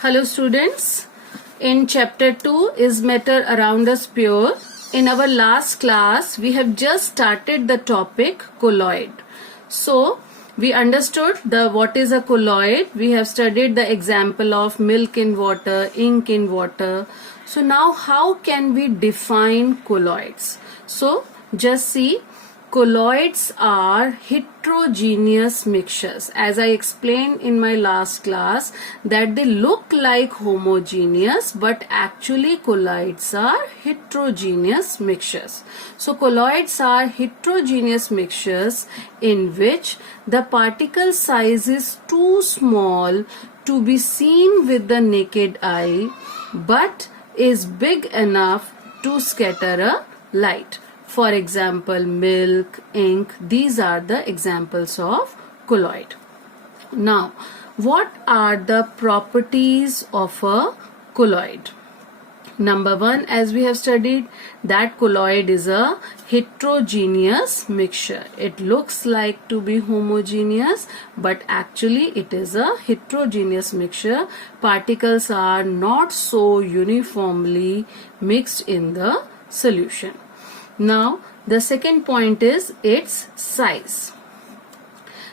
Hello students, in chapter 2 is matter around us pure. In our last class we have just started the topic colloid. So we understood what is a colloid. We have studied the example of milk in water, ink in water. So now how can we define colloids? So just see, colloids are heterogeneous mixtures. As I explained in my last class that they look like homogeneous, but actually colloids are heterogeneous mixtures. So colloids are heterogeneous mixtures in which the particle size is too small to be seen with the naked eye, but is big enough to scatter a light. For example, milk, ink, these are the examples of colloid. Now, what are the properties of a colloid? Number one, as we have studied, that colloid is a heterogeneous mixture. It looks like to be homogeneous, but actually it is a heterogeneous mixture. Particles are not so uniformly mixed in the solution. Now, the second point is its size.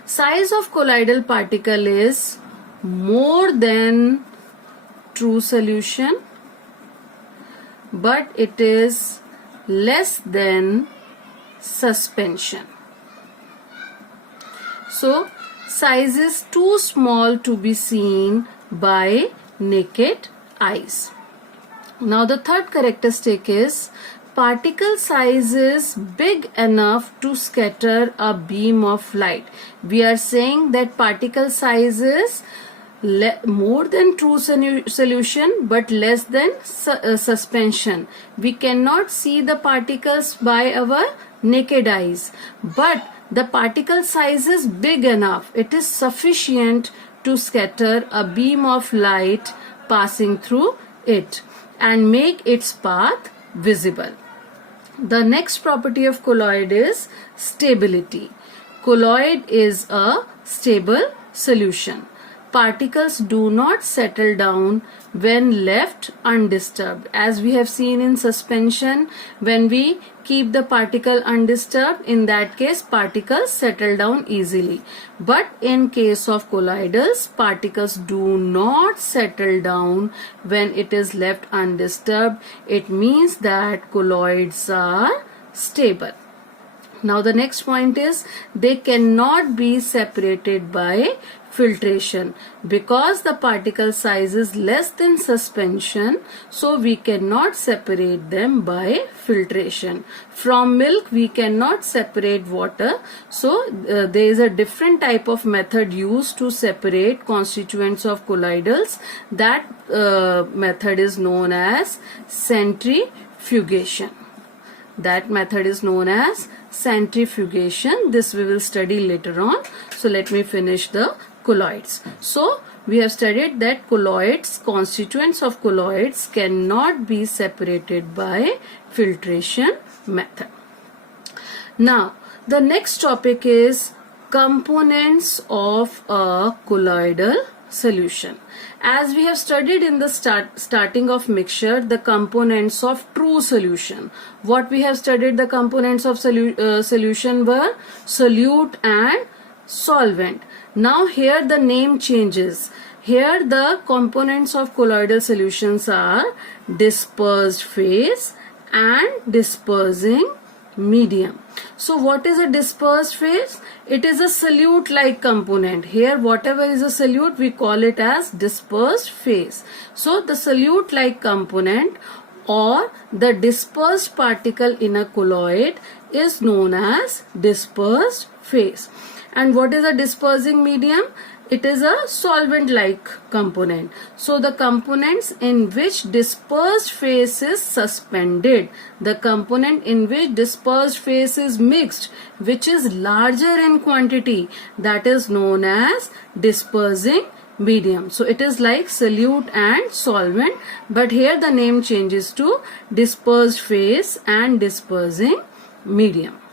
Size of colloidal particle is more than true solution, but it is less than suspension. So, size is too small to be seen by naked eyes. Now, the third characteristic is particle size is big enough to scatter a beam of light. We are saying that particle size is more than true solution but less than suspension. We cannot see the particles by our naked eyes, but the particle size is big enough. It is sufficient to scatter a beam of light passing through it and make its path visible. The next property of colloid is stability. Colloid is a stable solution. Particles do not settle down when left undisturbed. As we have seen in suspension, when we keep the particle undisturbed, in that case particles settle down easily. But in case of colloidals, particles do not settle down when it is left undisturbed. It means that colloids are stable. Now the next point is they cannot be separated by filtration. Because the particle size is less than suspension, so we cannot separate them by filtration. From milk we cannot separate water, so there is a different type of method used to separate constituents of colloidals. That method is known as centrifugation. That method is known as centrifugation. This we will study later on. So let me finish the colloids. So we have studied that colloids, constituents of colloids cannot be separated by filtration method. Now the next topic is components of a colloidal solution. As we have studied in the starting of mixture, the components of true solution. What we have studied, the components of solution were solute and solvent. Now here the name changes. Here the components of colloidal solutions are dispersed phase and dispersing medium. So what is a dispersed phase? It is a solute-like component. Here whatever is a solute we call it as dispersed phase. So the solute-like component or the dispersed particle in a colloid is known as dispersed phase. And what is a dispersing medium? It is a solvent-like component. So the components in which dispersed phase is suspended, the component in which dispersed phase is mixed, which is larger in quantity, that is known as dispersing medium. So it is like solute and solvent, but here the name changes to dispersed phase and dispersing medium.